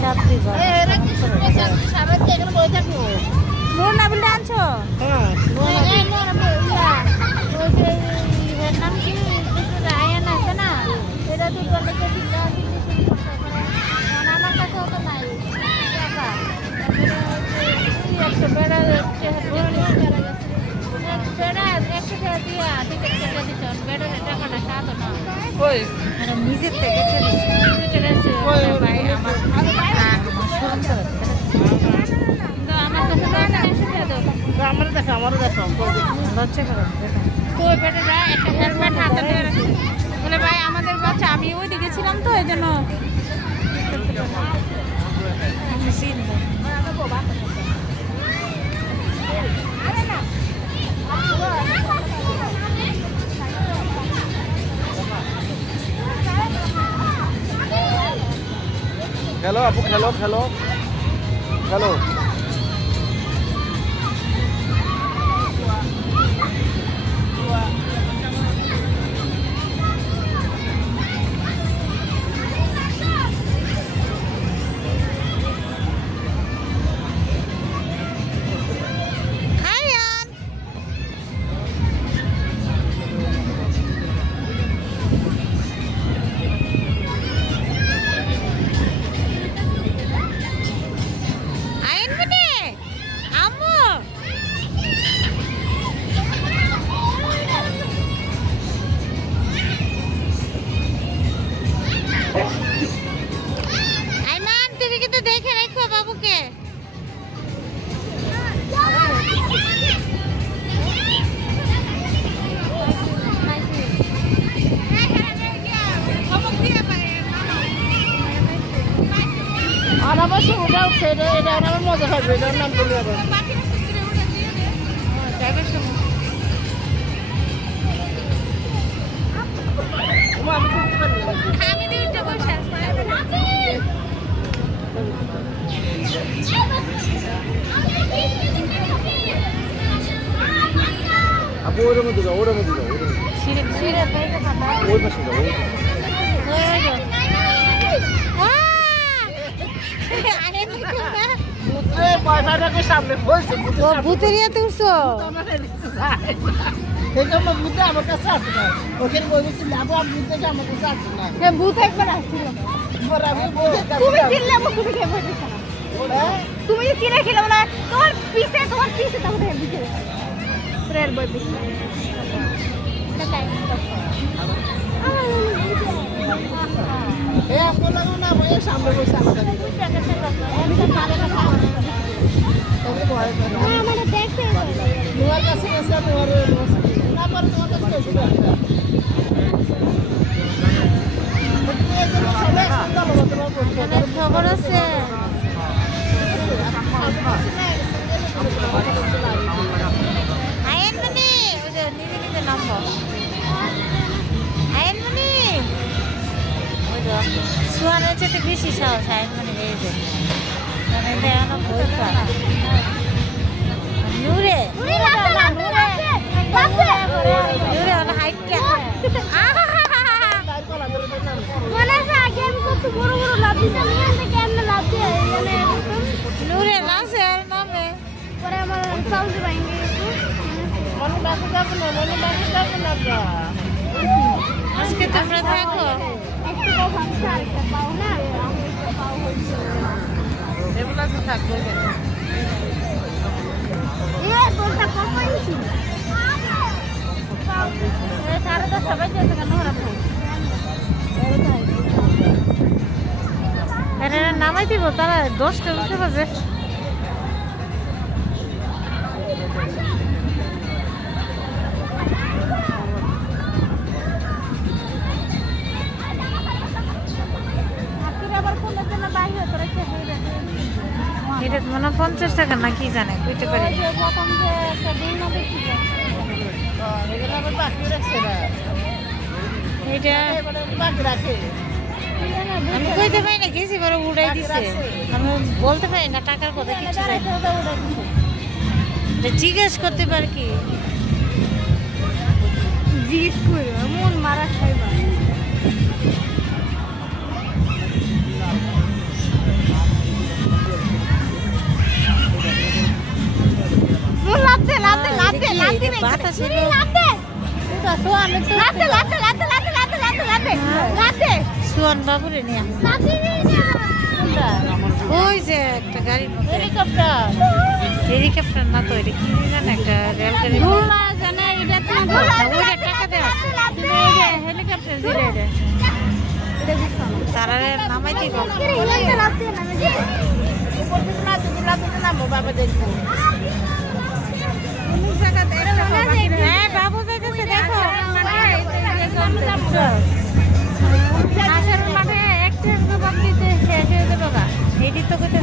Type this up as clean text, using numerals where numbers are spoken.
সাথী মোর না বলে আনছো নাম কি আয়ান আছে না এটা তুই বলে আমার কাছে হতো নাই একটা বেড়া বেড়া একশো টাকা দিয়া টিকিট কেটে দিত বেড়ার টাকাটা সাথে না নিজের থেকে ভাই আমার আমার কাছে আমারও দেখো লজ্জা করো কই বেটাটা একটা হেলমেট হাতে নিয়ে রাখছে বলে ভাই আমাদের বাচ্চা আমি ওই দিকে ছিলাম তো এই জন্য খেলো আপু খেলো খেলো খেলো দেখে রেখো বাবুকে আর আমার ওটা এটা আমার মজা হবে এটার নাম বলে যাবে আমি দুইটা বসে আপু ওর মধ্যে যাও ওই পাশে যাও ভূতেরিয়া তুলছো ভূত একবার আসছিল তুমি যে চিনে খেলো না তোমার পিছে তখন প্রেয়ার বই সামনে বসে আমাদের দেখতে তোমার কাছে গেছে তোমার খবর আছে আয়নমণি ওই যে নিজে নাম্বার আয়নমণি ওই যে সোয়ানের চেয়ে বেশি সাহস আয়নমণি রয়েছে মানে দেখানো ভয় পায় নূরে হলো হাইটটা মনে আছে আগে আমি কত বড় লাভ দিতাম কেমন লাভ দিয়ে নূরে লাসে আর নামে পরে আমার সাউন্ড ভাঙে আজকে তোমরা থাকো একটু ভাবছা একটা পাও না এগুলা তো থাকবে তোরটা কত ইঞ্চি 10:30 সবাই যেতে কেন ওরা নামাই দিব তারা 10টা উঠে বাজে এটা মানে 50 টাকা না কি জানে কইতে পারি আমি কইতে পারি না গেছি বড় উড়াই দিছে আমি বলতে পারি না টাকার কথা কিছু জিজ্ঞেস করতে পারি কি জিজ্ঞেস করে মন মারা খাইবা বাতাস সুয়ান বাবুরে নিয়ে ওই যে একটা গাড়ির মধ্যে হেলিকপ্টার না তো এটা কি জানে একটা রেল গাড়ি ওইটা টাকা দেওয়া হেলিকপ্টার দিলে তারা নামাইতে বাবা দেখবো হ্যাঁ বাবু দেখেছে দেখো মাঠে একটা বাকিতে শেষ হয়ে যাবে গা এটি তো করতে